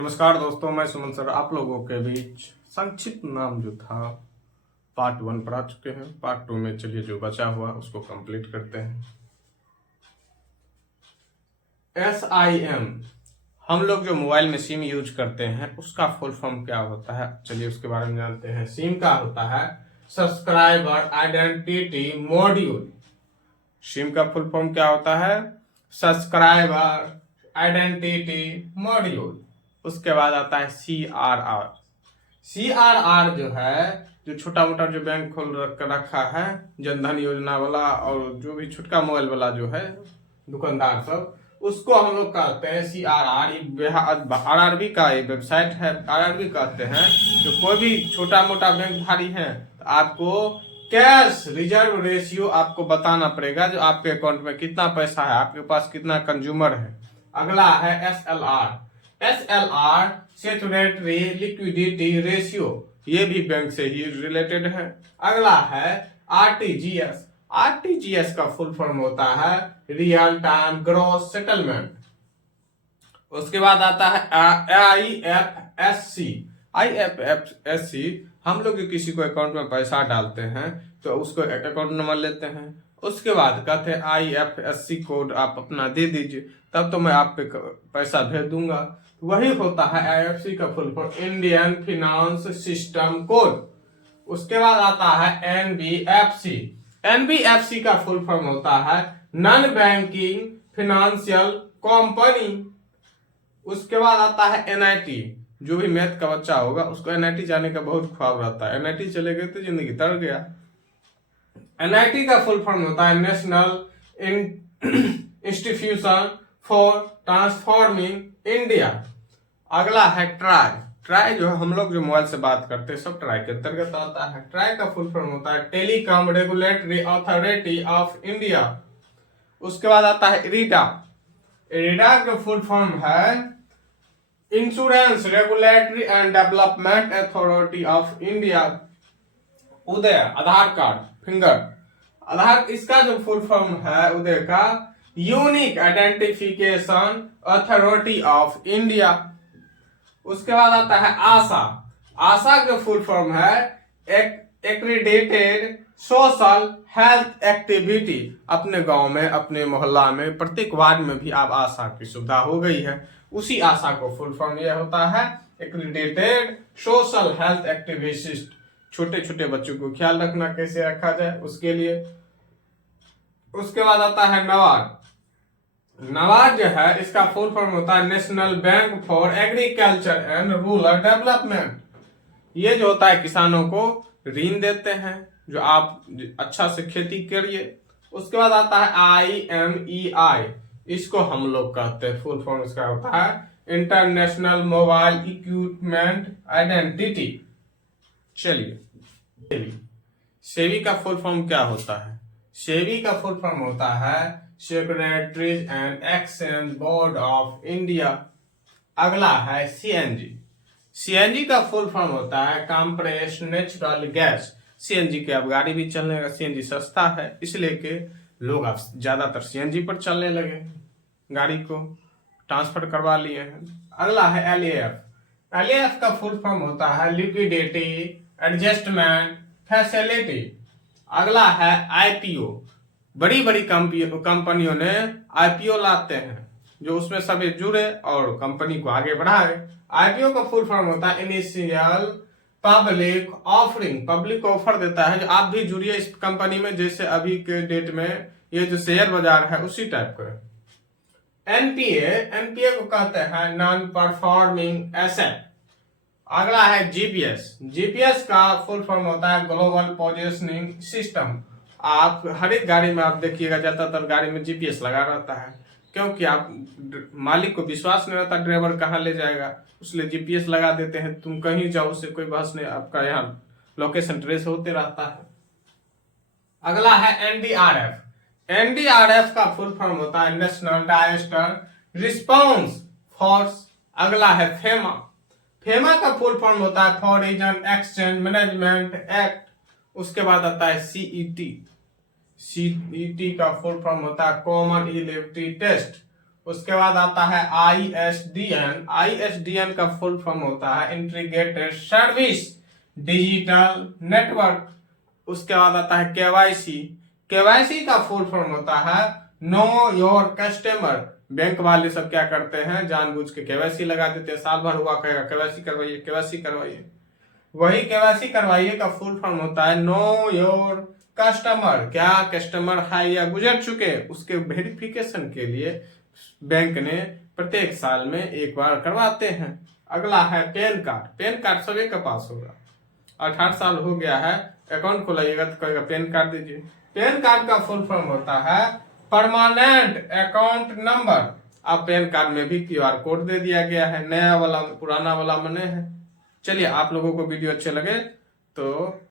नमस्कार दोस्तों, मैं सुमन सर आप लोगों के बीच संक्षिप्त नाम जो था पार्ट 1 पर आ चुके हैं। पार्ट 2 में चलिए जो बचा हुआ उसको कंप्लीट करते हैं। SIM हम लोग जो मोबाइल में सिम यूज करते हैं उसका फुल फॉर्म क्या होता है, चलिए उसके बारे में जानते हैं। सिम का होता है सब्सक्राइबर आइडेंटिटी मॉड्यूल। सिम का फुल फॉर्म क्या होता है? Subscriber identity module. उसके बाद आता है CRR। CRR जो है, जो छोटा मोटा जो बैंक खोल रखा है, जनधन योजना वाला और जो भी छोटका मोबाइल वाला जो है दुकानदार सब, उसको हम लोग कहते हैं CRR। RRB का एक वेबसाइट है, RRB कहते हैं। जो कोई भी छोटा मोटा बैंक धारी है तो आपको कैश रिजर्व रेशियो आपको बताना पड़ेगा, जो आपके अकाउंट में कितना पैसा है, आपके पास कितना कंज्यूमर है। अगला है SLR सेचुरेटरी लिक्विडिटी रेशियो, ये भी बैंक से ही रिलेटेड है। अगला है RTGS का फुल फॉर्म होता है रियल टाइम ग्रॉस सेटलमेंट। उसके बाद आता है IFSC। हम लोग किसी को अकाउंट में पैसा डालते हैं तो उसको अकाउंट नंबर लेते हैं। उसके बाद कहते हैं IFSC कोड आप अपना दे दीजिए, तब तो मैं आप पे पैसा भेज दूंगा। वही होता है IFSC का full form Indian finance system code. उसके बाद आता है NBFC का फुल फॉर्म होता है नॉन बैंकिंग फिनेंशियल कंपनी। उसके बाद आता है NIT। जो भी मैथ का बच्चा होगा उसको NIT जाने का बहुत ख्वाब रहता है। NIT चले गए तो जिंदगी तर गया। NIT का फुल फॉर्म होता है national institution for transforming India. अगला है ट्राई जो हम लोग जो मोबाइल से बात करते हैं सब ट्राई के अंतर्गत आता है। ट्राई का फुल फॉर्म होता है telecom regulatory authority of India. उसके बाद आता है इरीडा का फुल फॉर्म है insurance regulatory and development authority of India. उदय आधार कार्ड फिंगर आधार, इसका जो फुल फॉर्म है उदय का unique identification authority of India. उसके बाद आता है आशा का फुल फॉर्म है एक्रीडेटेड सोशल हेल्थ एक्टिविटी। अपने गांव में, अपने मोहल्ला में, प्रत्येक वार्ड में भी अब आशा की सुविधा हो गई है। उसी आशा को फुल फॉर्म यह होता है एक्रीडेटेड सोशल हेल्थ एक्टिविस्ट। छोटे छोटे बच्चों को ख्याल रखना, कैसे रखा जाए उसके लिए। उसके बाद आता है नबार्ड जो है, इसका फुल फॉर्म होता है national bank for agriculture and rural development. ये जो होता है किसानों को ऋण देते हैं, जो आप अच्छा से खेती करिए। उसके बाद आता है IMEI। इसको हम लोग कहते हैं, फुल फॉर्म इसका होता है इंटरनेशनल मोबाइल इक्विपमेंट आइडेंटिटी। चलिए सेबी का फुल फॉर्म क्या होता है? सेबी का फुल फॉर्म होता है securities and exchange board of India. अगला है CNG का फुल फॉर्म होता है कंप्रेस्ड नेचुरल गैस। CNG के अब गाड़ी भी चलने लगा। CNG सस्ता है इसलिए कि लोग अब ज्यादातर CNG पर चलने लगे, गाड़ी को ट्रांसफर करवा लिए हैं। अगला है LAF का फुल फॉर्म होता है लिक्विडिटी एडजस्टमेंट फैसिलिटी। अगला है IPO। बड़ी बड़ी कंपनियों ने IPO लाते हैं, जो उसमें सभी जुड़े और कंपनी को आगे बढ़ाए। IPO का फुल फॉर्म होता है initial public offering. Public offer देता है, जो आप भी जुड़िए इस कंपनी में, जैसे अभी के डेट में ये जो शेयर बाजार है उसी टाइप का। NPA को कहते हैं नॉन परफॉर्मिंग एसेट। अगला है GPS का फुल फॉर्म होता है ग्लोबल पोजिशनिंग सिस्टम। आप हर एक गाड़ी में आप देखिएगा, ज्यादातर गाड़ी में GPS लगा रहता है, क्योंकि आप मालिक को विश्वास नहीं रहता ड्राइवर कहाँ ले जाएगा, इसलिए GPS लगा देते हैं। तुम कहीं जाओ, उससे कोई बहस नहीं, आपका यहाँ लोकेशन ट्रेस होते रहता है। अगला है NDRF का फुल फॉर्म होता है नेशनल डिजास्टर रिस्पांस फोर्स। अगला है फेमा का फुल फॉर्म होता है फॉरेन एक्सचेंज मैनेजमेंट एक्ट। उसके बाद आता है CET का फुल फॉर्म होता है कॉमन इलेक्ट्रिक टेस्ट। उसके बाद आता है ISDN। ISDN का फुल फॉर्म होता है इंटीग्रेटेड सर्विस डिजिटल नेटवर्क। उसके बाद आता है KYC। KYC का फुल फॉर्म होता है नो योर कस्टमर। बैंक वाले सब क्या करते हैं, जानबूझ के KYC लगा देते हैं, साल भर हुआ कहेगा KYC करवाइए KYC करवाइए। वही KYC करवाइए का फुल फॉर्म होता है नो योर कस्टमर। क्या कस्टमर है या गुजर चुके, उसके वेरिफिकेशन के लिए बैंक ने प्रत्येक साल में एक बार करवाते हैं। अगला है पैन कार्ड। पैन कार्ड सभी के पास होगा। 18 साल हो गया है, अकाउंट खोलाइएगा तो कहेगा पैन कार्ड दीजिए। पैन कार्ड का फुल फॉर्म होता है परमानेंट अकाउंट नंबर। अब पैन कार्ड में भी QR कोड दे दिया गया है, नया वाला पुराना वाला मने है। चलिए, आप लोगों को वीडियो अच्छे लगे तो